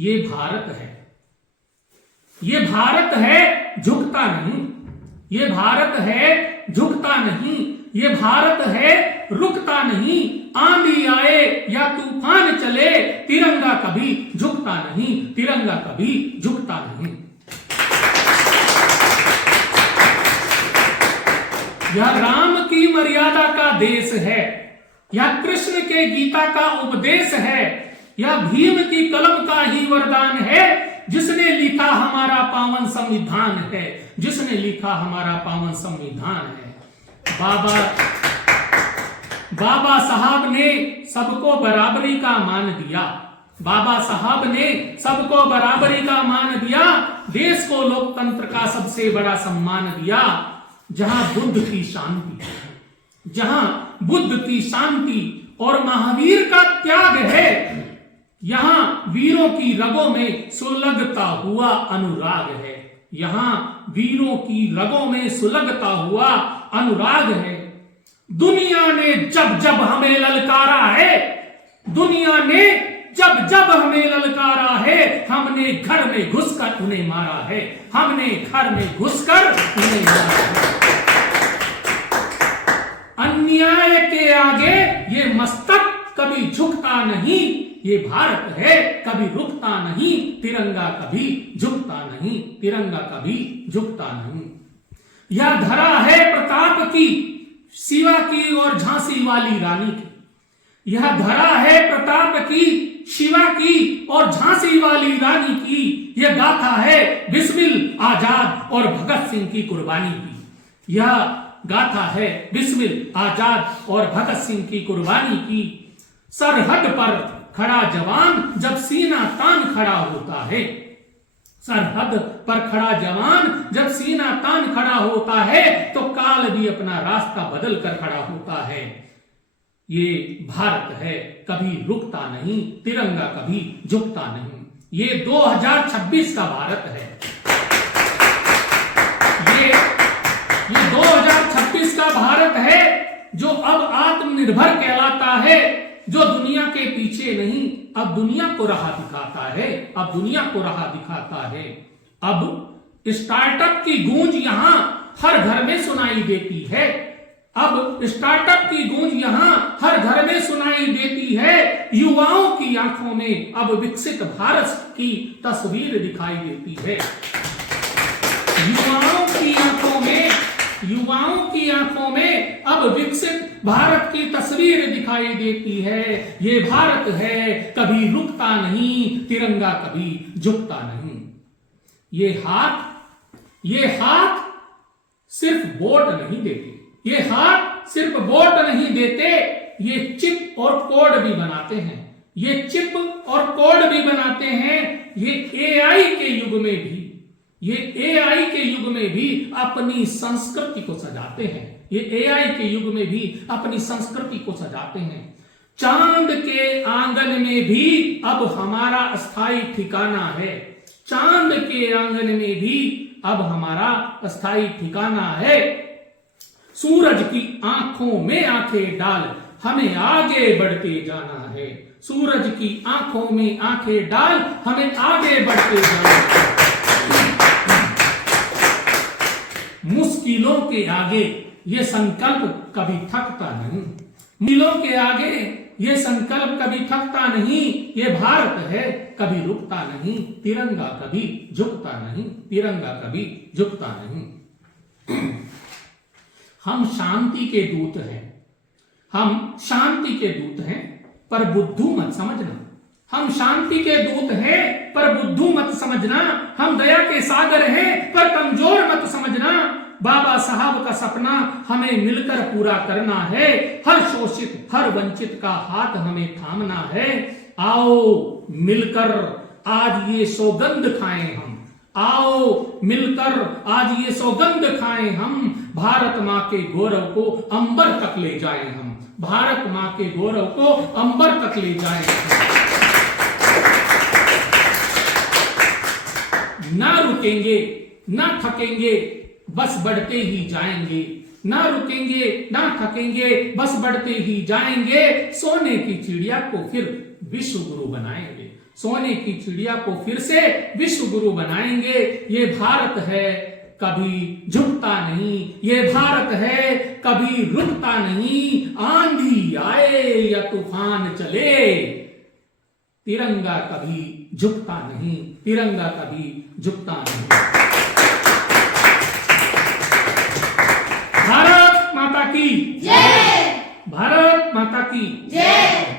ये भारत है, ये भारत है झुकता नहीं, ये भारत है झुकता नहीं, ये भारत है रुकता नहीं। आंधी आए या तूफान चले, तिरंगा कभी झुकता नहीं, तिरंगा कभी झुकता नहीं। यह राम की मर्यादा का देश है, यह कृष्ण के गीता का उपदेश है, यह भीम की कलम का ही वरदान है, जिसने लिखा हमारा पावन संविधान है, जिसने लिखा हमारा पावन संविधान है। बाबा साहब ने सबको बराबरी का मान दिया, बाबा साहब ने सबको बराबरी का मान दिया, देश को लोकतंत्र का सबसे बड़ा सम्मान दिया। जहां बुद्ध की शांति, जहां बुद्ध की शांति और महावीर का त्याग है, यहां वीरों की रगों में सुलगता हुआ अनुराग है, यहां वीरों की रगों में सुलगता हुआ अनुराग है। दुनिया ने जब जब हमें ललकारा है, दुनिया ने जब जब हमें ललकारा है, हमने घर में घुसकर उन्हें मारा है, हमने घर में घुसकर उन्हें मारा है। अन्याय के आगे ये मस्तक कभी झुकता नहीं, ये भारत है कभी रुकता नहीं, तिरंगा कभी झुकता नहीं, तिरंगा कभी झुकता नहीं। यह धरा है प्रताप की, शिवा की और झांसी वाली रानी की, यह धरा है प्रताप की, शिवा की और झांसी वाली रानी की, यह गाथा है बिस्मिल आजाद और भगत सिंह की कुर्बानी की, यह गाथा है बिस्मिल आजाद और भगत सिंह की कुर्बानी की। सरहद पर खड़ा जवान जब सीना तान खड़ा होता है, सरहद पर खड़ा जवान जब सीना तान खड़ा होता है, तो काल भी अपना रास्ता बदल कर खड़ा होता है। ये भारत है कभी रुकता नहीं, तिरंगा कभी झुकता नहीं। ये 2026 का भारत है, ये 2026 का भारत है, जो अब आत्मनिर्भर कहलाता है, जो दुनिया के पीछे नहीं, अब दुनिया को राह दिखाता है, अब दुनिया को राह दिखाता है। अब स्टार्टअप की गूंज यहां हर घर में सुनाई देती है, अब स्टार्टअप की गूंज यहां हर घर में सुनाई देती है। युवाओं की आंखों में अब विकसित भारत की तस्वीर दिखाई देती है, युवाओं की आंखों में अब विकसित भारत की तस्वीर दिखाई देती है। ये भारत है कभी रुकता नहीं, तिरंगा कभी झुकता नहीं। ये हाथ सिर्फ वोट नहीं देते, ये हाथ सिर्फ वोट नहीं देते, ये चिप और कोड भी बनाते हैं, ये चिप और कोड भी बनाते हैं। ये एआई के युग में भी, ये एआई के युग में भी अपनी संस्कृति को सजाते हैं, ये एआई के युग में भी अपनी संस्कृति को सजाते हैं। चांद के आंगन में भी अब हमारा अस्थाई ठिकाना है, चांद के आंगन में भी अब हमारा अस्थाई ठिकाना है। सूरज की आंखों में आंखें डाल हमें आगे बढ़ते जाना है, सूरज की आंखों में आंखें डाल हमें आगे बढ़ते जाना है। मुश्किलों के आगे ये संकल्प कभी थकता नहीं, मुश्किलों के आगे ये संकल्प कभी थकता नहीं। ये भारत है कभी रुकता नहीं, तिरंगा कभी झुकता नहीं, तिरंगा कभी झुकता नहीं। हम शांति के दूत हैं, हम शांति के दूत हैं, पर बुद्धू मत समझना। हम शांति के दूत हैं पर बुद्धू मत समझना, हम दया के सागर हैं पर कमजोर मत समझना। बाबा साहब का सपना हमें मिलकर पूरा करना है, हर शोषित हर वंचित का हाथ हमें थामना है। आओ मिलकर आज ये सौगंध खाएं हम, आओ मिलकर आज ये सौगंध खाएं हम, भारत माँ के गौरव को अंबर तक ले जाएं हम, भारत माँ के गौरव को अंबर तक ले जाएं हम। ना रुकेंगे ना थकेंगे, बस बढ़ते ही जाएंगे, ना रुकेंगे ना थकेंगे, बस बढ़ते ही जाएंगे। सोने की चिड़िया को फिर विश्व गुरु बनाएंगे, सोने की चिड़िया को फिर से विश्व गुरु बनाएंगे। ये भारत है कभी झुकता नहीं, ये भारत है कभी रुकता नहीं। आंधी आए या तूफान चले, तिरंगा कभी झुकता नहीं, तिरंगा कभी झुकता नहीं। भारत माता की जय, भारत माता की जय।